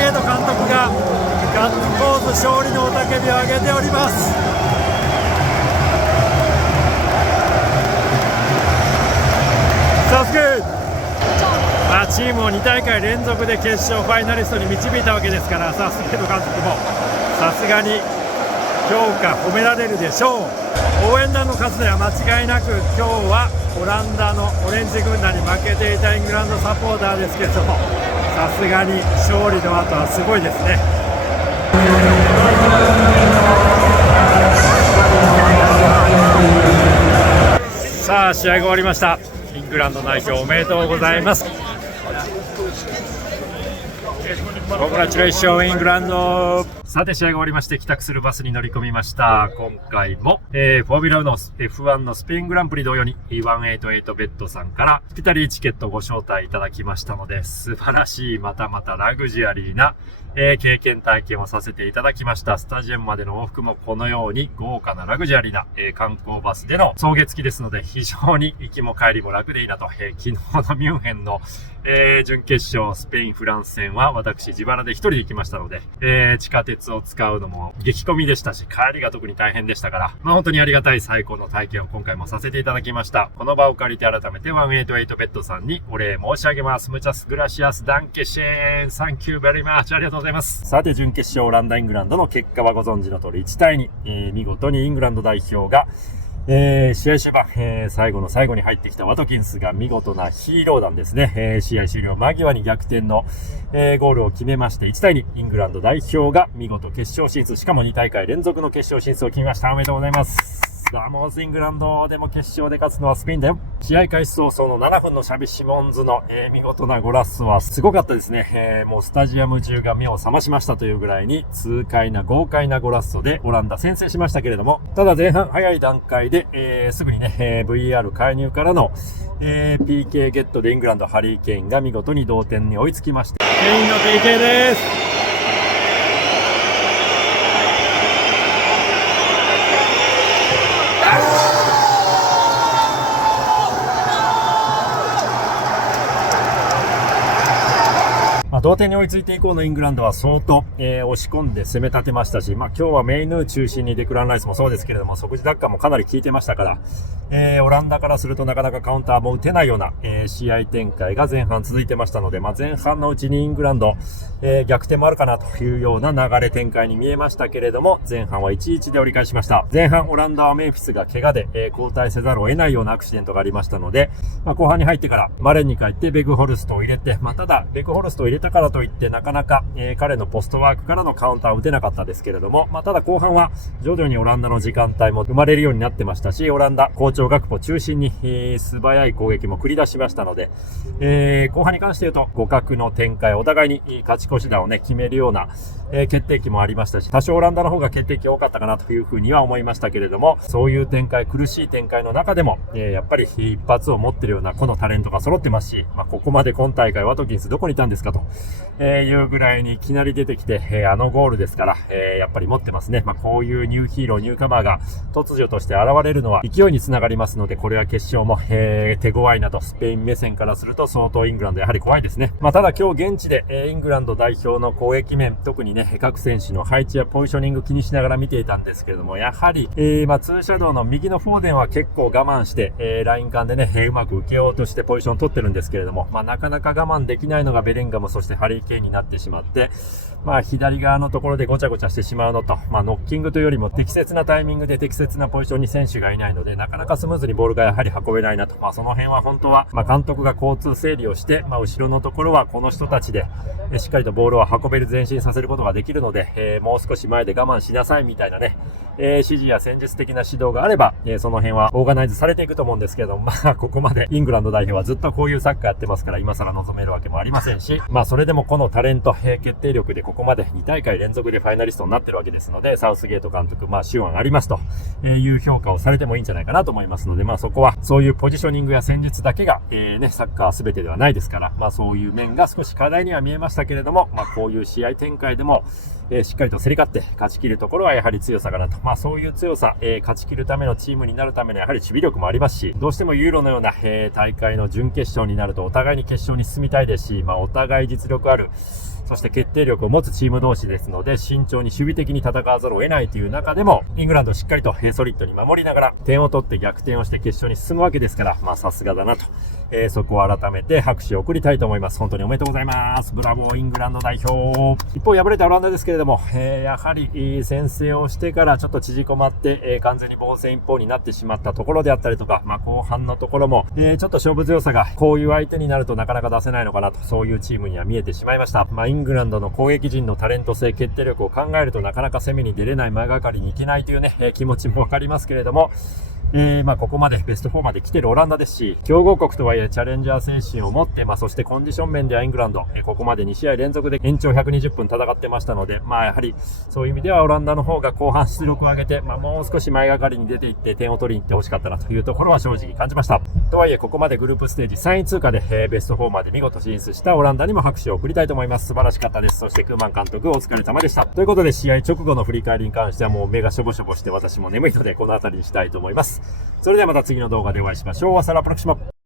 ゲート監督がガッツポーズ勝利の雄たけびを上げております。さすが、チームを2大会連続で決勝ファイナリストに導いたわけですから、さすが監督もさすがに評価褒められるでしょう。応援団の数では間違いなく今日はオランダのオレンジ軍団に負けていたイングランドサポーターですけれども、さすがに勝利の後はすごいですね。さあ試合が終わりました。イングランド代表おめでとうございます。コングラチュレーションイングランド。さて試合が終わりまして帰宅するバスに乗り込みました。今回も、フォーミュラの F1 のスペイングランプリ同様に188ベッドさんからピタリチケットをご招待いただきましたので、素晴らしいまたまたラグジュアリーな、経験体験をさせていただきました。スタジアムまでの往復もこのように豪華なラグジュアリーな、観光バスでの送迎付きですので、非常に行きも帰りも楽でいいなと。昨日のミュンヘンの、準決勝スペインフランス戦は私自腹で一人で行きましたので、地下鉄を使うのも激混みでしたし、帰りが特に大変でしたから、本当にありがたい最高の体験を今回もさせていただきました。この場を借りて改めて188ベッドさんにお礼申し上げます。ムチャスグラシアスダンケシェーン、サンキューベリーマッチ、ありがとうございます。さて準決勝オランダイングランドの結果はご存知の通り1対2、見事にイングランド代表が試合終盤、最後の最後に入ってきたワトキンスが見事なヒーロー弾ですね。試合終了間際に逆転の、ゴールを決めまして1対2、イングランド代表が見事決勝進出、しかも2大会連続の決勝進出を決めました。おめでとうございます。ラモスイングランドでも決勝で勝つのはスペインだよ。試合開始早々の7分のシャビ・シモンズの、見事なゴラッソはすごかったですね。もうスタジアム中が目を覚ましましたというぐらいに痛快な豪快なゴラッソでオランダ先制しましたけれども、ただ前半早い段階で、すぐにね、VR 介入からの、PK ゲットでイングランドハリー・ケインが見事に同点に追いつきました。ケインの PK です。同点に追いついて以降のイングランドは相当、押し込んで攻め立てましたし、今日はメイヌー中心にデクラン・ライスもそうですけれども、即時奪還もかなり効いてましたから、オランダからするとなかなかカウンターも打てないような、試合展開が前半続いてましたので、前半のうちにイングランド、逆転もあるかなというような流れ展開に見えましたけれども、前半は 1-1 で折り返しました。前半オランダはメンフィスが怪我で、交代せざるを得ないようなアクシデントがありましたので、後半に入ってからマレンに帰ってベグホルストを入れて、ただベグホルストを入れたからといってなかなか、彼のポストワークからのカウンターを打てなかったですけれども、ただ後半は徐々にオランダの時間帯も生まれるようになってましたし、オランダ好調学ポ中心に、素早い攻撃も繰り出しましたので、後半に関して言うと互角の展開、お互いに勝ち越し弾をね決めるような、決定機もありましたし、多少オランダの方が決定機多かったかなというふうには思いましたけれども、そういう展開、苦しい展開の中でも、やっぱり一発を持ってるようなこのタレントが揃ってますし、ここまで今大会ワトキンスどこにいたんですかと、いうぐらいにいきなり出てきて、あのゴールですから、やっぱり持ってますね。こういうニューヒーロー、ニューカマーが突如として現れるのは勢いにつながりますので、これは決勝も、手強いなと、スペイン目線からすると相当イングランドやはり怖いですね。ただ今日現地で、イングランド代表の攻撃面、特にね、各選手の配置やポジショニング気にしながら見ていたんですけれども、やはり、ツーシャドウの右のフォーデンは結構我慢して、ライン間でね、うまく受けようとしてポジション取ってるんですけれども、なかなか我慢できないのがベリンガム、そしてハリー・ケインになってしまって、左側のところでごちゃごちゃしてしまうのと、ノッキングというよりも適切なタイミングで適切なポジションに選手がいないので、なかなかスムーズにボールがやはり運べないなと。その辺は本当は、監督が交通整理をして、後ろのところはこの人たちで、しっかりとボールを運べる前進させることができるので、もう少し前で我慢しなさいみたいなね、指示や戦術的な指導があれば、その辺はオーガナイズされていくと思うんですけれども、ここまでイングランド代表はずっとこういうサッカーやってますから、今更望めるわけもありませんし、それでもこのタレント、決定力でここまで2大会連続でファイナリストになってるわけですので、サウスゲート監督、手腕ありますという評価をされてもいいんじゃないかなと思いますので、そこはそういうポジショニングや戦術だけが、サッカー全てではないですから、そういう面が少し課題には見えましたけれども、こういう試合展開でも、しっかりと競り勝って勝ち切るところはやはり強さかなと。そういう強さ、勝ち切るためのチームになるためのやはり守備力もありますし、どうしてもユーロのような、大会の準決勝になるとお互いに決勝に進みたいですし、お互い実力あるそして決定力を持つチーム同士ですので、慎重に守備的に戦わざるを得ないという中でも、イングランドしっかりとソリッドに守りながら、点を取って逆転をして決勝に進むわけですから、さすがだなと、そこを改めて拍手を送りたいと思います。本当におめでとうございます。ブラボーイングランド代表。一方敗れたオランダですけれども、やはり先制をしてからちょっと縮こまって、完全に防戦一方になってしまったところであったりとか、後半のところも、ちょっと勝負強さがこういう相手になるとなかなか出せないのかなと、そういうチームには見えてしまいました。イングランドの攻撃陣のタレント性、決定力を考えるとなかなか攻めに出れない、前がかりに行けないというね、気持ちもわかりますけれども、ここまでベスト4まで来てるオランダですし、強豪国とはいえチャレンジャー精神を持って、そしてコンディション面ではイングランド、ここまで2試合連続で延長120分戦ってましたので、やはりそういう意味ではオランダの方が後半出力を上げて、もう少し前がかりに出ていって点を取りに行ってほしかったなというところは正直感じました。とはいえここまでグループステージ3位通過で、ベスト4まで見事進出したオランダにも拍手を送りたいと思います。素晴らしかったです。そしてクーマン監督お疲れ様でした。ということで試合直後の振り返りに関してはもう目がしょぼしょぼして私も眠いのでこの辺りにしたいと思います。それではまた次の動画でお会いしましょう。ワサラプロクシマ。